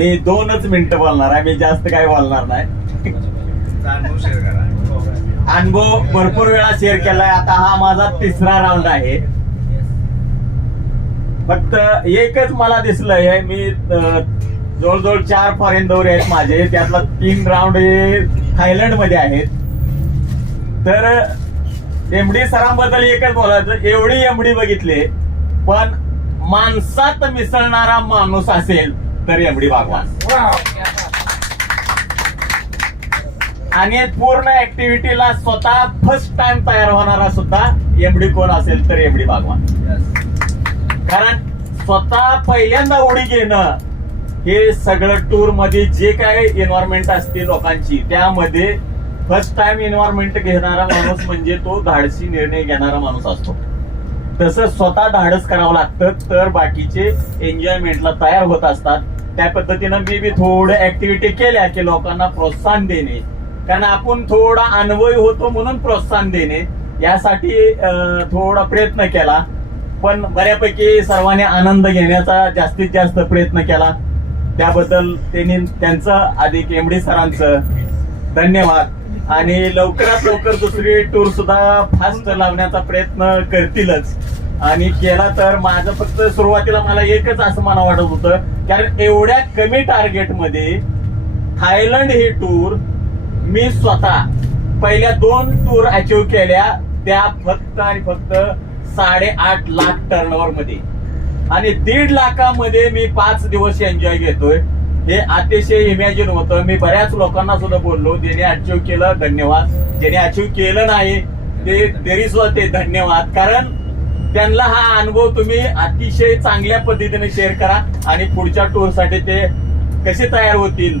मी 2च मिनिटं बोलणार आहे, मी जास्त काही बोलणार नाही. अनुभव भरपूर वेळा शेअर केलाय. आता हा माझा 3रा राऊंड आहे. फक्त एकच मला दिसलंय, मी जवळजवळ 4 फॉरेन दौरे आहेत माझे, त्यातला 3 राऊंड हे थायलंड मध्ये आहेत. तर एमडी सरांबद्दल एकच बोलायचं, एवढी एमडी बघितले, पण माणसात मिसळणारा माणूस असेल तर एमडी भागवान. आणि पूर्ण ऍक्टिव्हिटीला स्वतः फर्स्ट टाइम तयार होणारा सुद्धा एमडी कोण असेल तर एमडी भागवान. कारण स्वतः पहिल्यांदा उडी घेणं हे सगळं टूर मध्ये जे काय एन्व्हायरमेंट असते लोकांची, त्यामध्ये फर्स्ट टाइम एन्व्हायरमेंट घेणारा माणूस म्हणजे तो धाडसी निर्णय घेणारा माणूस असतो. तसं स्वतः धाडस करावं लागतं, तर बाकीचे एन्जॉयमेंटला तयार होत असतात. त्या पद्धतीनं मी बी थोडं ऍक्टिव्हिटी केल्या की लोकांना प्रोत्साहन देणे, कारण आपण थोडा अनुभवी होतो म्हणून प्रोत्साहन देणे, यासाठी थोडा प्रयत्न केला. पण बऱ्यापैकी सर्वांनी आनंद घेण्याचा जास्तीत जास्त प्रयत्न केला. त्याबद्दल त्यांचं अधिक एमडी सरांचं धन्यवाद. आणि लवकरात लवकर दुसरी टूर सुद्धा फास्ट लावण्याचा प्रयत्न करतीलच. आणि केला तर माझं फक्त सुरुवातीला मला एकच असं मला वाटत होतं, कारण एवढ्या कमी टार्गेट मध्ये थायलंड ही टूर मी स्वतः पहिल्या 2 टूर अचीव्ह केल्या, त्या फक्त आणि फक्त 8.5 लाख टर्नओव्हर मध्ये, आणि 1.5 लाखामध्ये मी 5 दिवस एन्जॉय घेतोय. हे अतिशय इमॅजिन होतं. मी बऱ्याच लोकांना सुद्धा बोललो, ज्याने अचीव्ह केलं धन्यवाद, ज्याने अचीव्ह केलं नाही ते तरी सुद्धा ते धन्यवाद. कारण त्यांना हा अनुभव तुम्ही अतिशय चांगल्या पद्धतीने शेअर करा आणि पुढच्या टूर साठी ते कसे तयार होतील